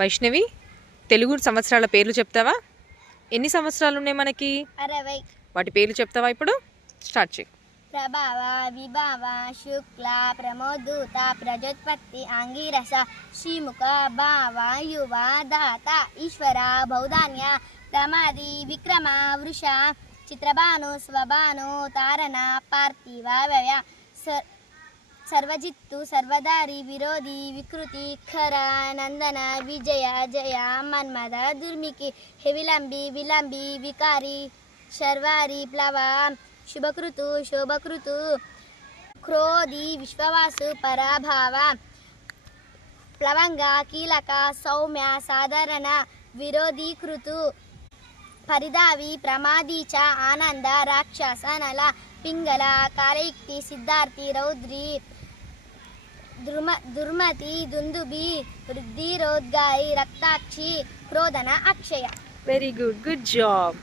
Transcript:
వైష్ణవి, తెలుగు సంవత్సరాల పేర్లు చెప్తావా? ఎన్ని సంవత్సరాలు ఉన్నాయి మనకి? 60. వాటి పేర్లు చెప్తావా? ఇప్పుడు స్టార్ట్ చేయి. ప్రభావ, విభావ, శుక్ల, ప్రమోదూత, ప్రజోత్పత్తి, ఆంగిరస, శ్రీముఖ, భావ, యువ, దాత, ఈశ్వర, బౌధాన్య, ప్రమాది, విక్రమ, వృష, చిత్రభాను, స్వభాను, తారణ, పార్థివ, వ్యయ, सर्वजित्तु, सर्वदारी, विरोधी, विकृति, खरा, नंदन, विजय, जय, मन्मद, दुर्मिकी, विलंबी, विलंबी, विकारी, शर्वारी, प्लवा, शुभकृतु, शोभकृतु, क्रोधी, विश्ववासु, पराभाव, प्लवंग, कीलक, सौम्य, साधारण, विरोधी कृतु, परिधावी, प्रमादी च, आनंद, राक्षस, नल, पिंगल, कालयुक्ति, सिद्धार्थी, रौद्री, दुर्मति, दुंदुबी, वृद्धि, रोद्गाई, रक्ताक्षी, क्रोधन, अक्षय. Very good, good job.